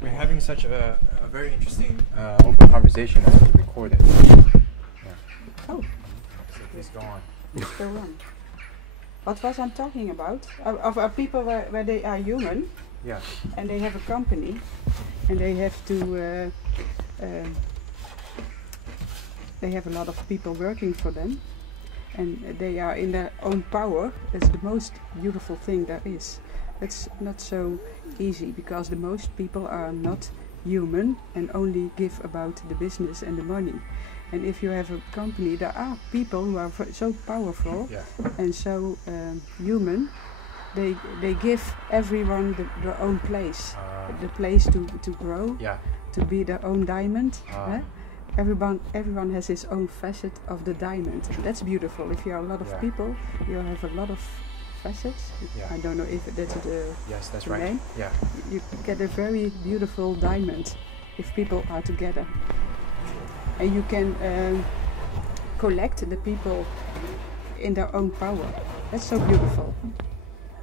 we're having such a very interesting open conversation as we recorded. Yeah. Oh. So please go on. Go on. What was I talking about? Of people where they are human. Yeah. And they have a company, and they have to. They have a lot of people working for them, and they are in their own power. That's the most beautiful thing there is. It's not so easy because the most people are not human and only give about the business and the money. And if you have a company, there are people who are so powerful and so human. They give everyone their own place, the place to grow, to be their own diamond. Everyone has his own facet of the diamond. That's beautiful. If you are a lot of people, you have a lot of facets. I don't know if that's the name. Yeah. You get a very beautiful diamond if people are together. And you can collect the people in their own power. That's so beautiful.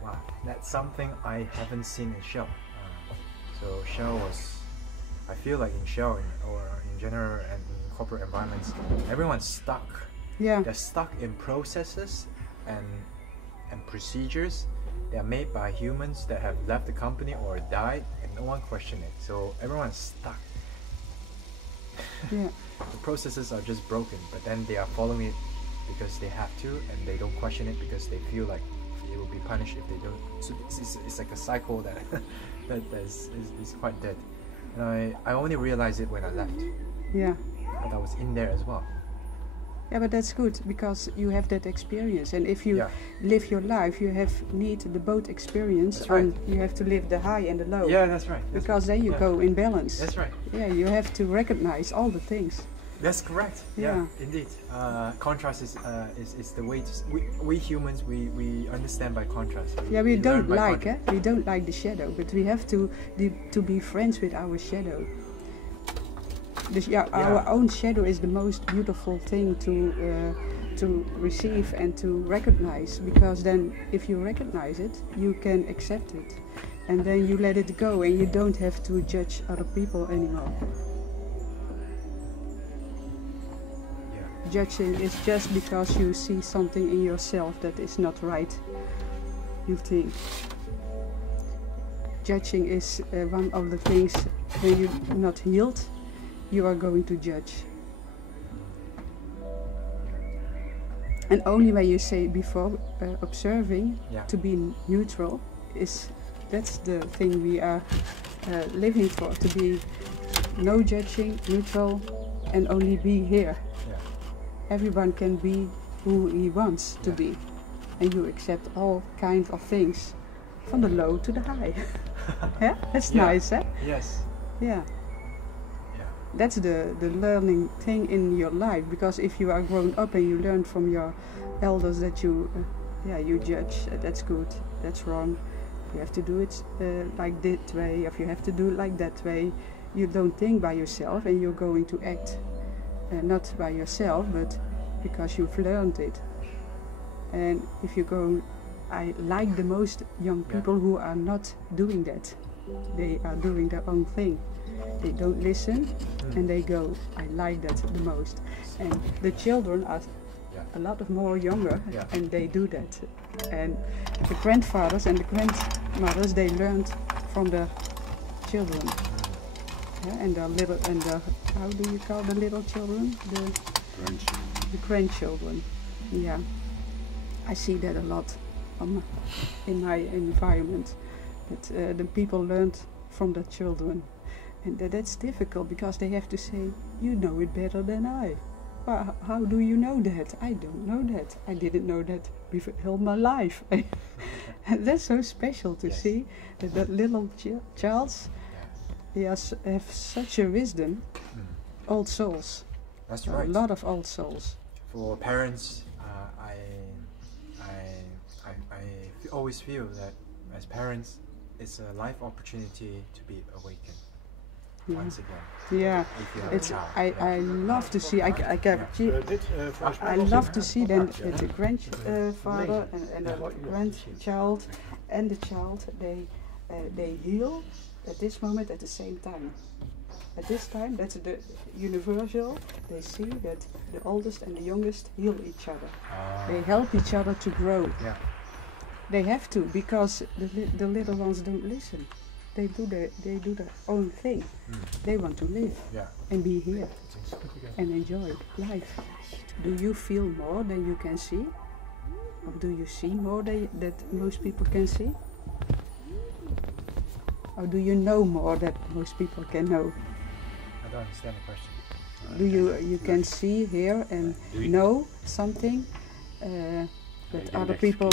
Wow, that's something I haven't seen in Shell. So Shell was, I feel like in Shell or in general and in corporate environments, everyone's stuck. Yeah. They're stuck in processes and procedures that are made by humans that have left the company or died, and no one questioned it. So everyone's stuck. Yeah. The processes are just broken, but then they are following it because they have to, and they don't question it because they feel like they will be punished if they don't. So it's like a cycle that is quite dead. And I only realized it when I left. Yeah. But I was in there as well. Yeah, but that's good because you have that experience, and if you live your life, you need the both experience. That's right. And you have to live the high and the low. Yeah, that's right. Because then you go in balance. That's right. Yeah, you have to recognize all the things. That's correct. Yeah, indeed. Contrast is the way to. We humans we understand by contrast. We don't like we don't like the shadow, but we have to be friends with our shadow. Our own shadow is the most beautiful thing to receive and to recognize, because then if you recognize it, you can accept it, and then you let it go, and you don't have to judge other people anymore. Judging is just because you see something in yourself that is not right, you think. Judging is one of the things when you're not healed, you are going to judge. And only when you say before observing, to be neutral, that's the thing we are living for, to be no judging, neutral, and only be here. Everyone can be who he wants to be, and you accept all kinds of things, from the low to the high. Yeah, that's nice, eh? Yes. Yeah. That's the learning thing in your life, because if you are grown up and you learn from your elders that you judge, that's good, that's wrong, you have to do it like that way, if you have to do it like that way, you don't think by yourself, and you're going to act not by yourself, but because you've learned it. And if you go, I like the most young people who are not doing that. They are doing their own thing. They don't listen and they go. I like that the most. And the children are a lot of more younger and they do that. And the grandfathers and the grandmothers, they learned from the children. And the little, how do you call the little children? The grandchildren. Yeah. I see that a lot in my environment. That the people learned from the children. And that's difficult because they have to say, you know it better than I. Well, how do you know that? I don't know that. I didn't know that before all my life. And that's so special to see that little child have such a wisdom. Old souls. That's right. A lot of old souls. For parents, I always feel that as parents, it's a life opportunity to be awakened once again. Yeah, I love to see. I love to see then that the grandfather and the grandchild and the child they heal at this moment at the same time. At this time, that's the universal. They see that the oldest and the youngest heal each other. They help each other to grow. Yeah. They have to, because the little ones don't listen. They do their own thing. They want to live and be here and enjoy life. Do you feel more than you can see? Or do you see more that most people can see? Or do you know more that most people can know? I don't understand the question. Do you can see, hear, and know something that other people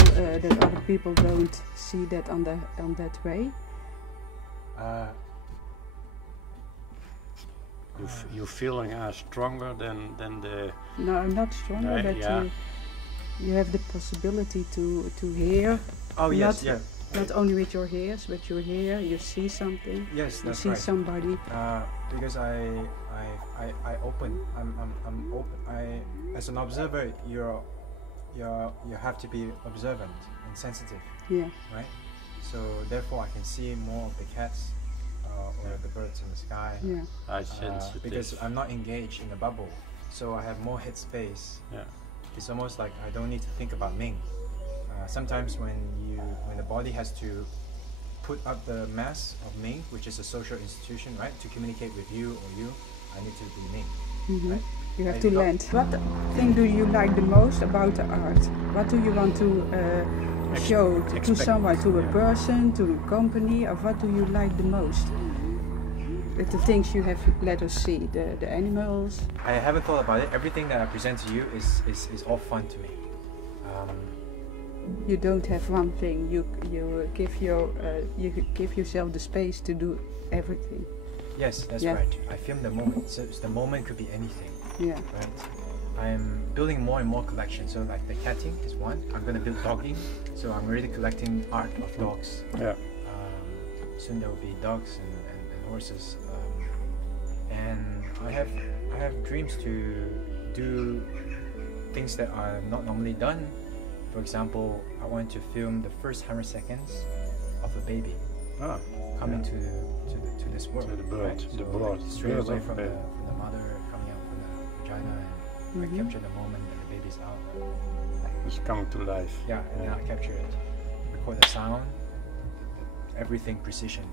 don't see that on that way? Your feeling are stronger than the. No, not stronger. But you have the possibility to hear. Oh yes, Not only with your ears, but you hear, you see something. Yes, that's you see right. somebody. Because I'm open. I'm open. As an observer, you have to be observant and sensitive. Yeah. Right. So therefore, I can see more of the cats or the birds in the sky. Yeah. I sense it. Because I'm not engaged in the bubble, so I have more head space. Yeah. It's almost like I don't need to think about Ming. Sometimes when the body has to put up the mask of Ming, which is a social institution, right, to communicate with you or you, I need to be Ming. Mm-hmm. Right? You have to land. What thing do you like the most about the art? What do you want to show to someone, to a person, to a company, or what do you like the most? With the things you have let us see, the animals. I haven't thought about it. Everything that I present to you is all fun to me. You don't have one thing. You give yourself the space to do everything. Yes, that's right. I film the moment. So the moment could be anything. Yeah. Right. I'm building more and more collections. So like the catting is one. I'm gonna build dogging. So I'm already collecting art of dogs. Yeah. Soon there will be dogs and horses. And I have dreams to do things that are not normally done. For example, I want to film the first 100 seconds of a baby coming to this world. To the birth, right? the so blood. Straight away from the mother coming out from the vagina, and I capture the moment that the baby's out. It's coming to life. Yeah, and then I capture it, record the sound, everything precision,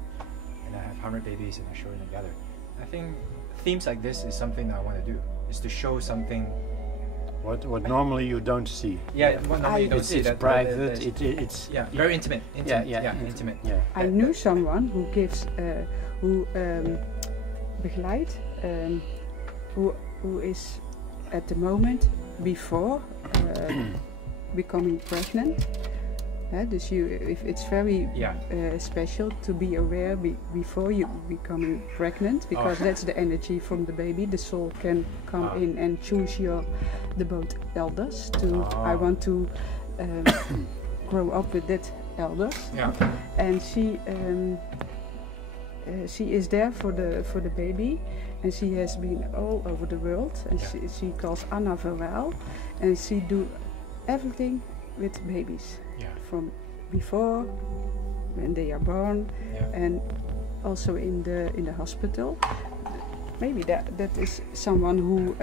and I have 100 babies and I show them together. I think themes like this is something I want to do, is to show something. What normally you don't see. Yeah, what normally you don't see. It's private. It's very intimate. Intimate. Yeah. I knew someone who gives, begeleidt, who is at the moment before becoming pregnant. Dus it's very special to be aware before you becoming pregnant, because that's the energy from the baby. The soul can come in and choose the both elders. I want to grow up with that elders. Yeah. And she is there for the baby, and she has been all over the world. And she calls Anna Verwaal, and she do everything with babies. From before, when they are born, and also in the hospital. Maybe that is someone who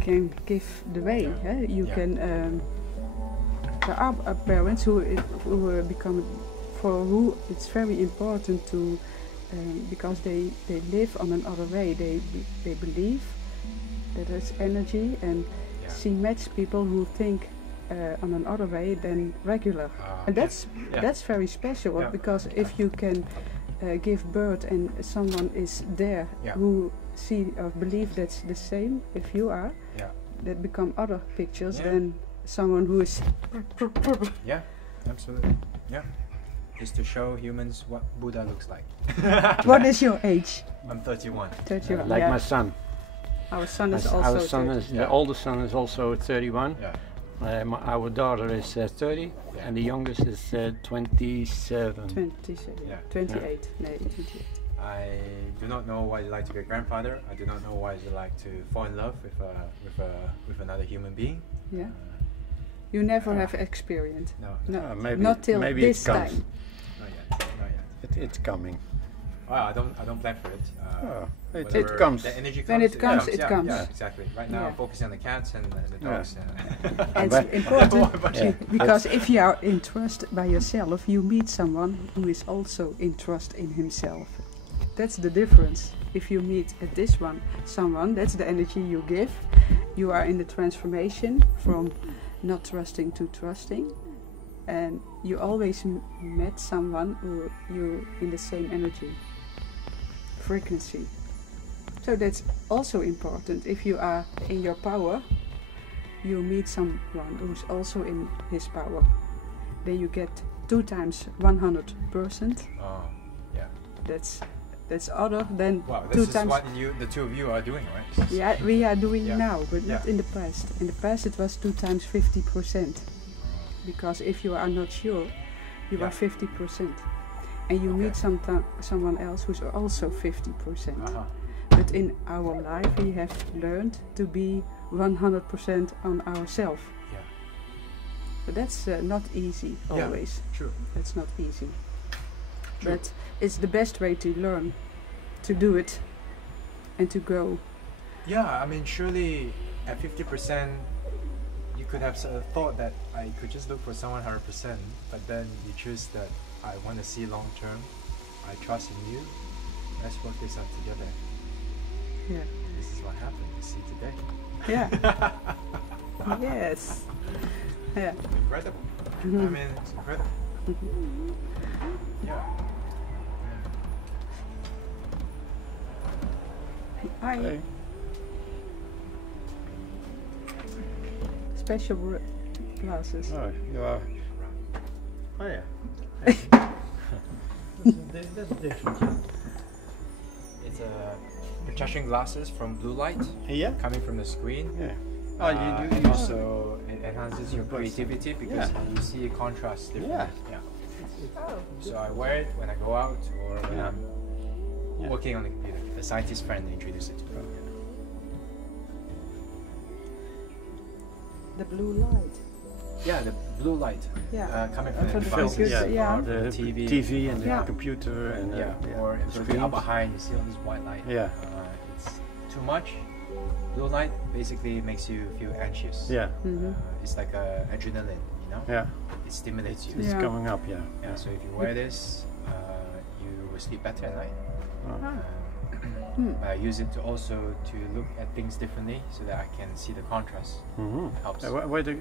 can give the way. You can. There are parents who become, for who it's very important to, because they live on another way. They believe that there's energy, and she matches people who think on another way than regular, and that's very special, because if you can give birth and someone is there who see or believe that's the same if you are, that become other pictures than someone who is absolutely is to show humans what Buddha looks like. What is your age? I'm 31. 31. Like my son. Our son is also. Our son the oldest son is also 31. Our daughter is 30, and the youngest is 27. 28. No, 28. I do not know what it's like to be a grandfather. I do not know what it's like to fall in love with another human being. Yeah. You never have experienced. No. Maybe, not till maybe this it comes. Not time. yet. It it's coming. Well, I don't plan for it. It comes. The energy comes. When it comes, it yeah, comes. Yeah, exactly. Right now, I'm focusing on the cats and the dogs. And it's important because if you are in trust by yourself, you meet someone who is also in trust in himself. That's the difference. If you meet someone, that's the energy you give. You are in the transformation from not trusting to trusting, and you always met someone who you're in the same energy frequency. So that's also important. If you are in your power, you meet someone who's also in his power. Then you get 2 times 100%. Oh, yeah. That's other than wow, 2 this times. is what the two of you are doing, right? Yeah, we are doing now, but not in the past. In the past, it was 2 times 50%. Because if you are not sure, you are 50%, and you meet someone else who's also 50%. But in our life, we have learned to be 100% on ourselves. Yeah. But that's not easy always. Yeah, true. That's not easy. True. But it's the best way to learn, to do it, and to grow. Yeah, I mean, surely at 50%, you could have thought that I could just look for someone 100%, but then you choose that I want to see long term, I trust in you, let's work this out together. Yeah. This is what happened, you see today. Yeah. Yes. Yeah. Incredible. I mean, it's incredible. Yeah. Hi. Special glasses. Oh, you are. Oh yeah. That's different. It's a protection glasses from blue light. Yeah. Coming from the screen. Yeah. Oh, and also it enhances your creativity because you see a contrast differently. Yeah. So I wear it when I go out or when I'm working on the computer. The scientist friend introduced it to me. The blue light. Yeah, the blue light. Yeah. Coming from the devices. devices. The TV and the Yeah. computer and or if you look up behind, you see all this white light. Yeah. It's too much. Blue light basically makes you feel anxious. Yeah. It's like adrenaline, you know. Yeah. It stimulates you. It's coming up. Yeah. Yeah. So if you wear this, you will sleep better at night. I use it to also to look at things differently, so that I can see the contrast. It helps. Where do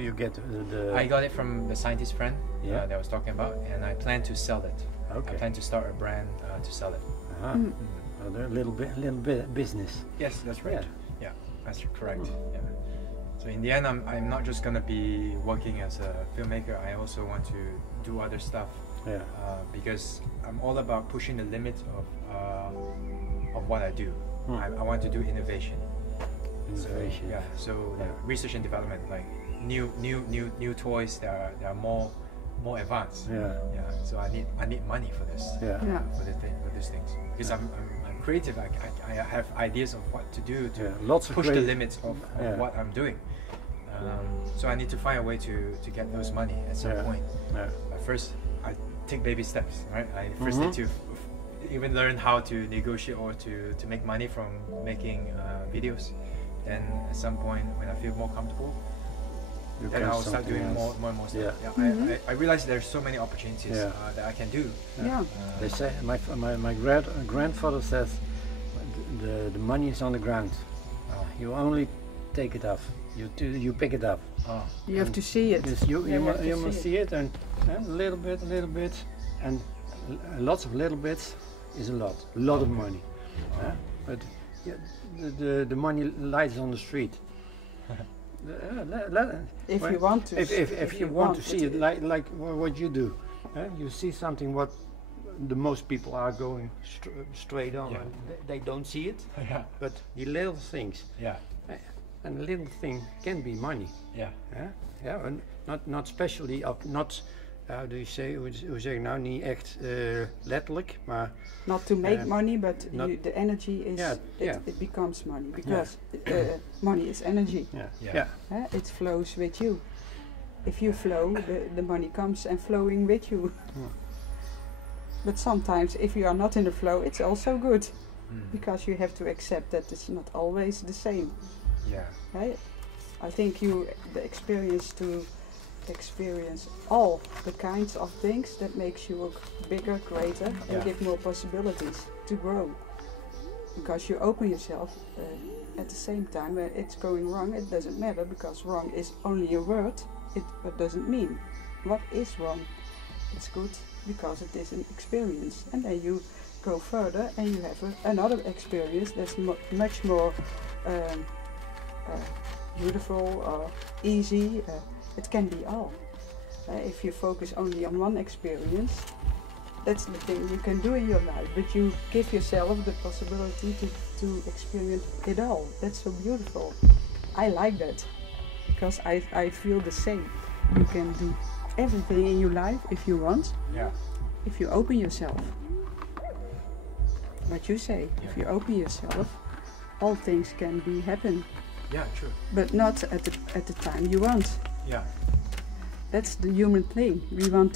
you get the? I got it from the scientist friend that I was talking about, and I plan to sell it. Okay. I plan to start a brand to sell it. A little bit business. Yes, that's right. Yeah, that's correct. Yeah. So in the end, I'm not just gonna be working as a filmmaker. I also want to do other stuff. Yeah. Because I'm all about pushing the limit of what I do. I want to do innovation. Innovation. So like research and development, like new toys that are more advanced. Yeah. So I need money for this. For these things, because I'm creative. I have ideas of what to do to push the limits of what I'm doing. So I need to find a way to get those money at some point. But first, I take baby steps. Right. I first need to even learn how to negotiate or to make money from making videos. Then at some point, when I feel more comfortable, then I'll start doing more and more stuff. I realize there's so many opportunities that I can do. They say my grandfather says the money is on the ground. You only take it off. You pick it up. You have to see it. You must see it, and a little bit, and lots of little bits is a lot of money. But the money lies on the street. If you want to, if you want to see it, like what you do, you see something what the most people are going straight on, and they don't see it. But the little things, and the little thing can be money. And not specially of not. How do you say? Hoe zeg ik nou niet echt letterlijk, maar. Not to make money, but the energy is it becomes money because money is energy. It flows with you. If you flow, the money comes and flowing with you. But sometimes if you are not in the flow, it's also good. Because you have to accept that it's not always the same. Yeah. Right? I think the experience to experience all the kinds of things that makes you look bigger, greater, and give more possibilities to grow. Because you open yourself at the same time. When it's going wrong, it doesn't matter, because wrong is only a word. It doesn't mean what is wrong. It's good because it is an experience, and then you go further and you have another experience that's much more beautiful or easy. It can be all. If you focus only on one experience, that's the thing you can do in your life, but you give yourself the possibility to experience it all. That's so beautiful. I like that, because I feel the same. You can do everything in your life if you want, if you open yourself. What you say, if you open yourself, all things can happen. Yeah, true. But not at the time you want. Yeah. That's the human thing. We want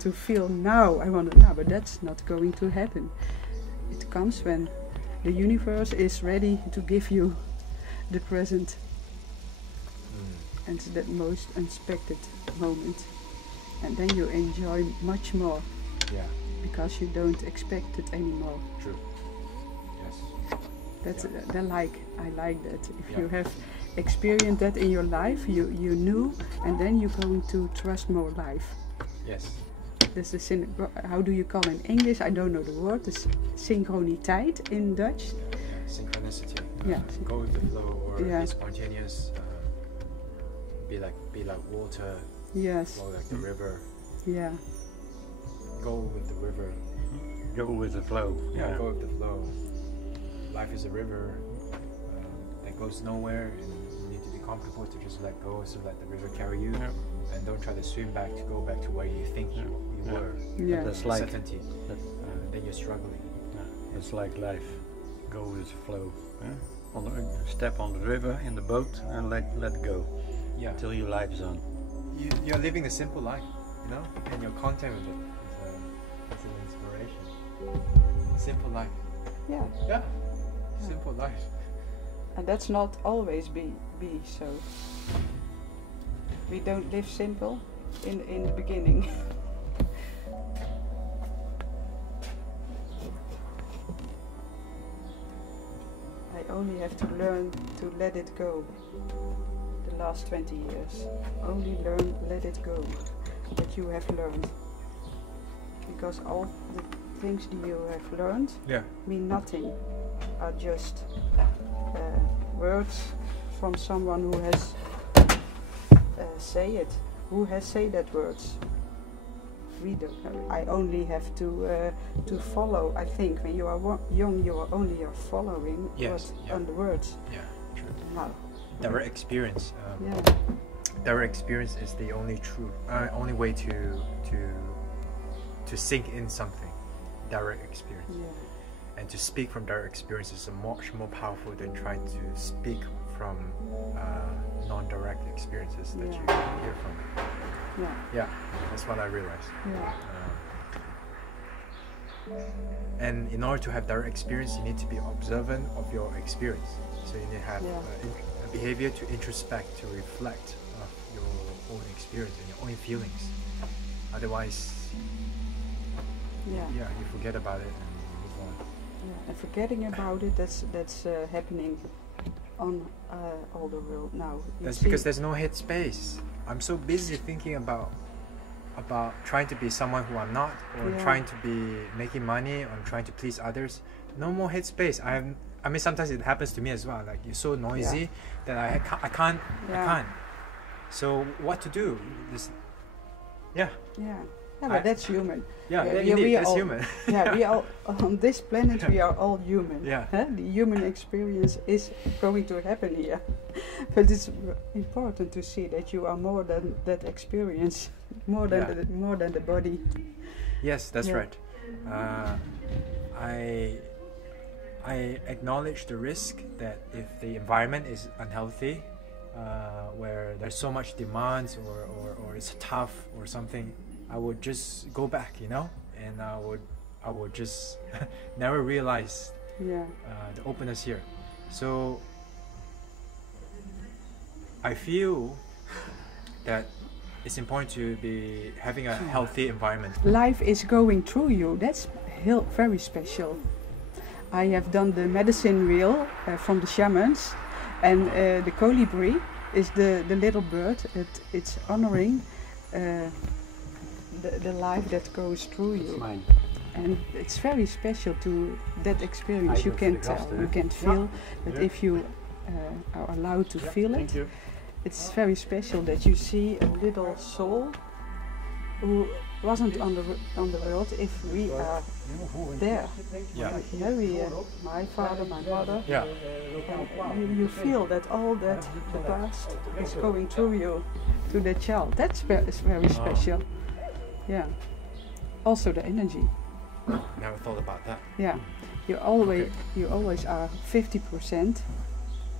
to feel now. I want it now, but that's not going to happen. It comes when the universe is ready to give you the present, and that most unexpected moment, and then you enjoy much more. Yeah. Because you don't expect it anymore. True. Yes. That's I like that. If you have experienced that in your life, you knew, and then you're going to trust more life. Yes. This is how do you call it in English? I don't know the word. It's synchroniteit in Dutch. Synchronicity. Go with the flow, or be spontaneous. Be like water. Yes. Flow like the river. Yeah. Go with the river. Go with the flow. Yeah, go with the flow. Life is a river that goes nowhere, and you need to be comfortable to just let go, so let the river carry you, and don't try to swim back to go back to where you think you were. Yeah. That's like certainty. Then you're struggling. It's like life. Go with the flow. Step on the river in the boat and let go. Yeah. Till your life is on. You're living a simple life, and you're content with it. It's an inspiration. Simple life. Yeah. Yeah. Simple life. And that's not always be so. We don't live simple in the beginning. I only have to learn to let it go. The last 20 years. Only learn, let it go. That you have learned. Because all the things that you have learned mean nothing. Are just words from someone who has who has said that words. We don't know. I only have to follow. I think when you are young, you are only following on the words. Yeah, true. Now, direct experience. Direct experience is the only way to sink in something. Direct experience. Yeah. And to speak from direct experience is much more powerful than trying to speak from non-direct experiences that you hear from. Yeah, that's what I realized. And in order to have direct experience, you need to be observant of your experience. So you need to have a behavior to introspect, to reflect of your own experience and your own feelings. Otherwise, you forget about it. And forgetting about it, that's happening on all the world now. That's because there's no head space. I'm so busy thinking about trying to be someone who I'm not, or trying to be making money, or trying to please others. No more head space. I mean, sometimes it happens to me as well. Like, you're so noisy that I can't. So what to do? But that's human. That's human. We all on this planet. We are all human. The human experience is going to happen here, but it's important to see that you are more than that experience, more than the body. Yes, that's right. I acknowledge the risk that if the environment is unhealthy, where there's so much demands or it's tough or something, I would just go back, you know, and I would just never realize the openness here. So I feel that it's important to be having a healthy environment. Life is going through you. That's very special. I have done the medicine wheel from the shamans, and the colibri is the little bird. It's honoring the life that goes through you. Mine. And it's very special to that experience. You can tell, you can feel that if you are allowed to feel it. It's very special that you see a little soul who wasn't on the world if we are there. My father, my mother. Yeah. And you feel that all that the past is going through you to the child. That's very special. Yeah. Also the energy. Never thought about that. Yeah. You always are 50%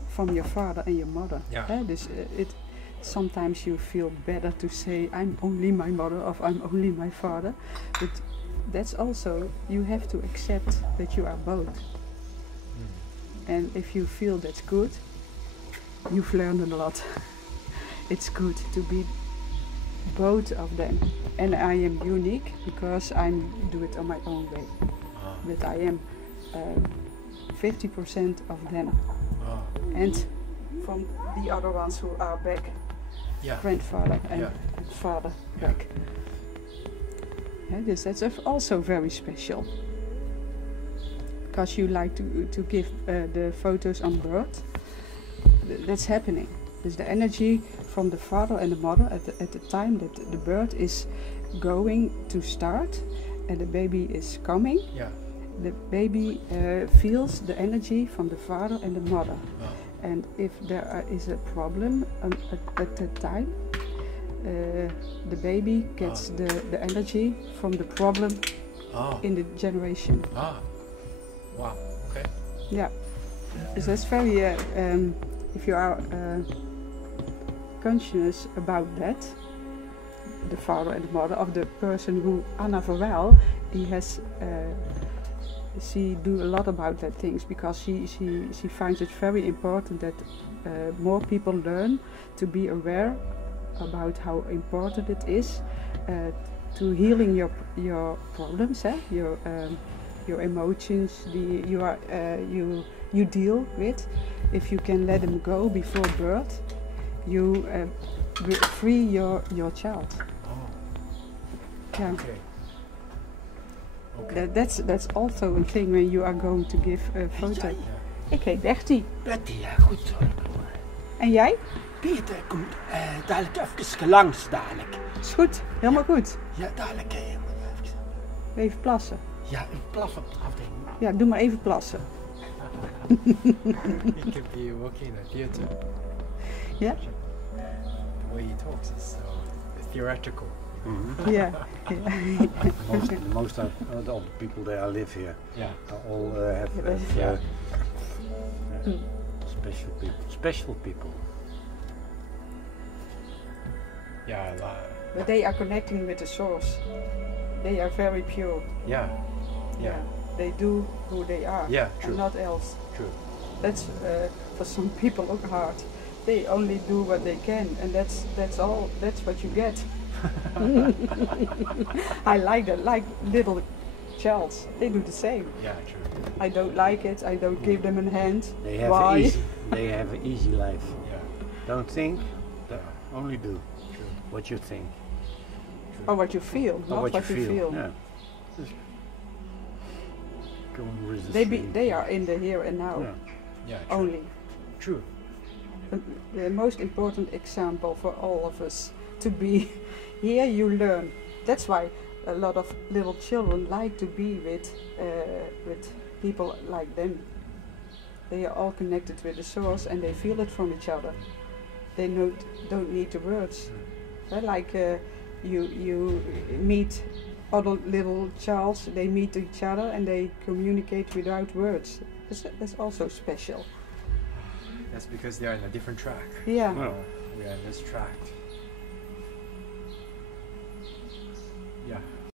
from your father and your mother. Yeah. Sometimes you feel better to say I'm only my mother or I'm only my father, but that's also, you have to accept that you are both. And if you feel that's good, you've learned a lot. It's good to be both of them. And I am unique because I do it on my own way. But I am 50% of them. And from the other ones who are back, grandfather and father back. That's also very special. Because you like to give the photos on birth. That's happening. There's the energy from the father and the mother at the time that the birth is going to start and the baby is coming. Yeah. The baby feels the energy from the father and the mother. And if there is a problem at that time, the baby gets the energy from the problem in the generation. Wow, okay. Yeah, so that's very, if you are conscious about that, the father and the mother of the person who, Anna Verwel, she do a lot about that things because she finds it very important that more people learn to be aware about how important it is to healing your problems, your emotions, you deal with. If you can let them go before birth, you free your child. Yeah. Okay. That's also a thing when you are going to give a photo. Ik heet Bettie. Bettie, ja, goed zo. En jij? Peter komt dadelijk even langs dadelijk. Is goed, helemaal goed. Ja, dadelijk even. Even plassen. Ja, ik plas op de afdeling. Ja, doe maar even plassen. He could be working in a theater. Yeah? The way he talks is so theoretical. Yeah. Most of the people that live here all have special people. Yeah, but they are connecting with the source. They are very pure. Yeah. They do who they are. Yeah, true. And not else. True. That's for some people hard. They only do what they can, and that's all. That's what you get. I like that, like little childs. They do the same. Yeah, true. I don't like it. I don't give them a hand. They have Why? They have an easy life. Yeah. Don't think. Only do. True. What you think. True. Or what you feel, not what you feel. Yeah. Just go with the stream. They are in the here and now. Yeah, true. Only. True. The most important example for all of us to be here. You learn. That's why a lot of little children like to be with people like them. They are all connected with the source and they feel it from each other. They don't need the words. Like you meet other little childs, they meet each other and they communicate without words. That's also special. That's because they are in a different track. Yeah. We are in this track.